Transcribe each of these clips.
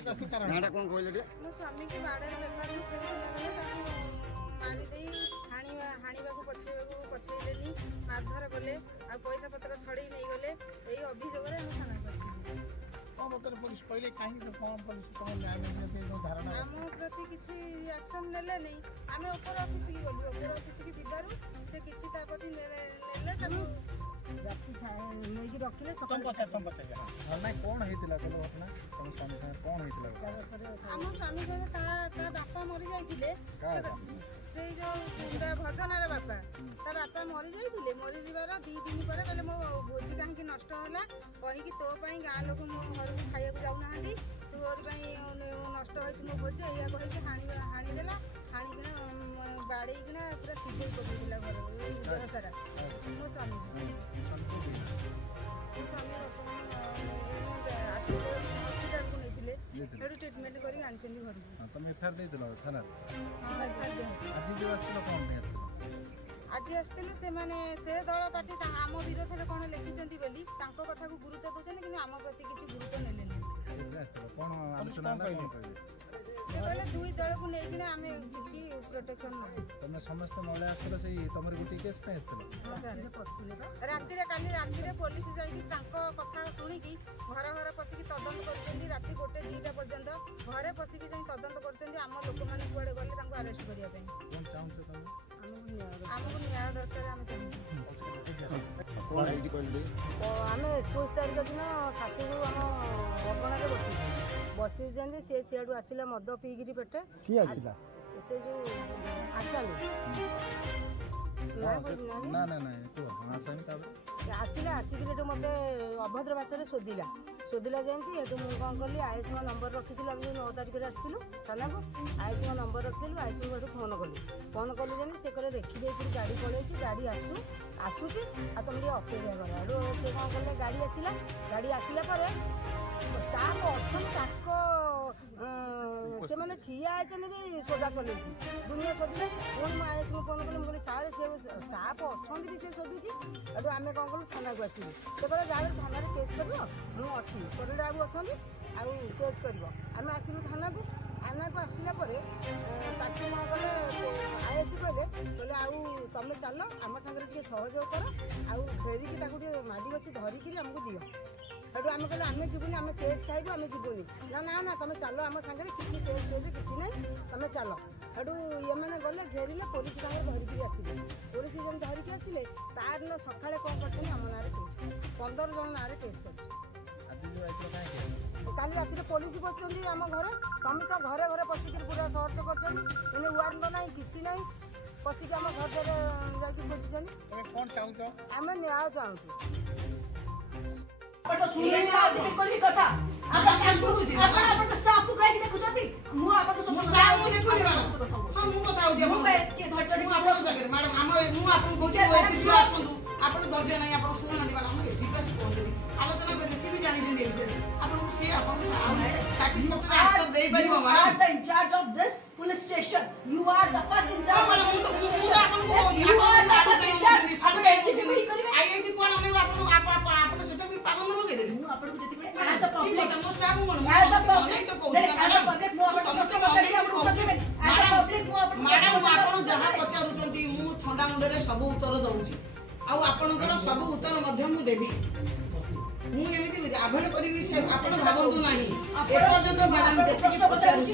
नाटा कौन कहले रे मो स्वामी की बाड़े बेपार में मारी दे हाणीबा को पछेलेनी मारधर गले आ पैसा पत्र छड़े नहीं गले एई अभियोग रे हम थाना करथि कौन बतर पुलिस पहले काहे तो कौन पुलिस कौन न्याय में दे दो धारणा हम प्रति किछि एक्शन नेले नहीं आमे ऊपर ऑफिस की गलु ऊपर ऑफिस की जिबारु से किछि तापति नेले ताकू राती छाए लेकी रखले तुम पता जा और नहीं कौन हेतिला बोलो अपना तुम स्वामी से कौन हेतिला हम स्वामी को ता बापा मरि जाइथिले से जो भजन रे बापा ता बापा मरि जाइथिले मरि जिबार 2 दिन पर कहले मो भोजी काहे कि नष्ट होला कहि कि तो पई गां लोक मो घर को खाइया को जाउ नाहंदी तोर पई नष्ट होइछ मो भोजी एया कहि कि हाणी देला हाणी किना बाड़ी किना पूरा सिजै को दिला घर ए घर सारा मो स्वामी हॉस्पिटल को नेथिले हेड ट्रीटमेंट करी आनचंदी घर को तुम एफआईआर दे दिलो थाना हां एफआईआर दे आज जो आस्तिलो कौन नहीं आज आस्तिलो से माने से दल पार्टी आम विरोध रे कोन लिखिचंती बोली तांको कथा को गुरुत्व दोचन कि आम प्रति किछि गुरुत्व नेले नै कौन आलोचना कहले से कहले दुई दल को नै कि आमे किछि प्रोटेक्शन नै तुम समस्त महिला आस्तिलो से तमर गुटी केस पे आस्तिलो राति रे काली राति रे पुलिस जाई कि तांको कथा सुनी कि घर घर पसी कि तदंत करचंदी राति 1-2 पर्यंत घरे पसी कि जाई तदंत करचंदी आम लोक माने कुआडे गले तांको अरेस्ट करिया पे कौन चाहू तुम हमको न्याय दरकार आम कौन हेति कहले आमे 21 तारिख दिन शाशुरु आम अगणारे बसी सी सियाड़ू आसला मद पीगिरी पेटे की आसिला से जो आसामी ना ना ना तो आसामी का आसला आसिक मत अभद्र भाषा शोधिला जमी ये मुझे कौन कली आयुष नंबर रखी 9 तारिख आसलु थाना को आयुष नंबर रखी आयुष को फोन कलु जमी से कहे रेखी दे गाड़ी पड़े गाड़ी आसूची आ तुम ये अपेक्षा कर से कौन कले गाड़ी आसला स्टाफ अच्छा से मैंने ठिया भी सोदा चल दुनिया शोधिले पुणी मुझे आयुष को फोन कली मुझे सारे से स्टाफ अच्छा भी से शोधुची एटू आम कौन कलु थाना को आसलु से कहे जहाँ थाना केस कर मुझे कोटे बाबू अच्छा आउ केस कर आम आसलु थाना को आसला ताकि कौन कले आईएस कहले आउ तुम चल आम सागर सहयोग कर आउ फेरिकी माड़ी बसी धरिकी आमको दियो हेटू आम कहले आम जीवनी आम केस खाइबू आम जीवनी ना ना ना तुम चलो आम सागर किसी केस फेस किसी ना तुम चल हेटू ये मैंने गले घेरिले पुलिस धरिकी आसिले पुलिस जब धरिकी आसिले तार दिन सकाଳେ कौन कर आम ना केस 15 जन ना केस कर काली राति पुलिस बस आम घर समस्त घरे घरे पशिक पूरा सर्च कर वारंट ना कि ना पशिक आम घर जाकि खोजुन आम न्याय चाहूँ ठंडा मुंडे सब उत्तर दौची आपणकर सब उत्तर देवी मुझे आभेट करी भावतु ना एपर्यंत मैडम जी पचारूँ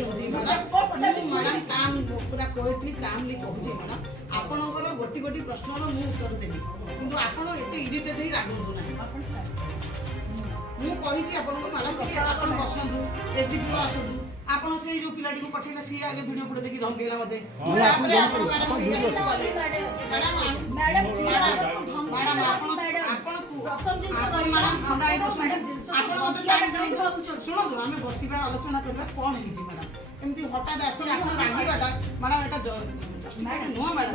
मैडम काम पूरा क्लोजली कामली कहूँ मैडम आपणकर गोटी गोटी प्रश्न मुझे उत्तर देवी कि आपड़ एत इरिटेट ही रागतु ना मुझे मैडम बसतु एसडीपी आसतु आप जो पिलाटी को पठेला सी आगे वीडियो फुटे देखी धमकेला मते शुणु आम बसवा आलोचना करवा कौन है मैडम एमती हठात आस रागिबाटा मैडम एटा नुह मैडम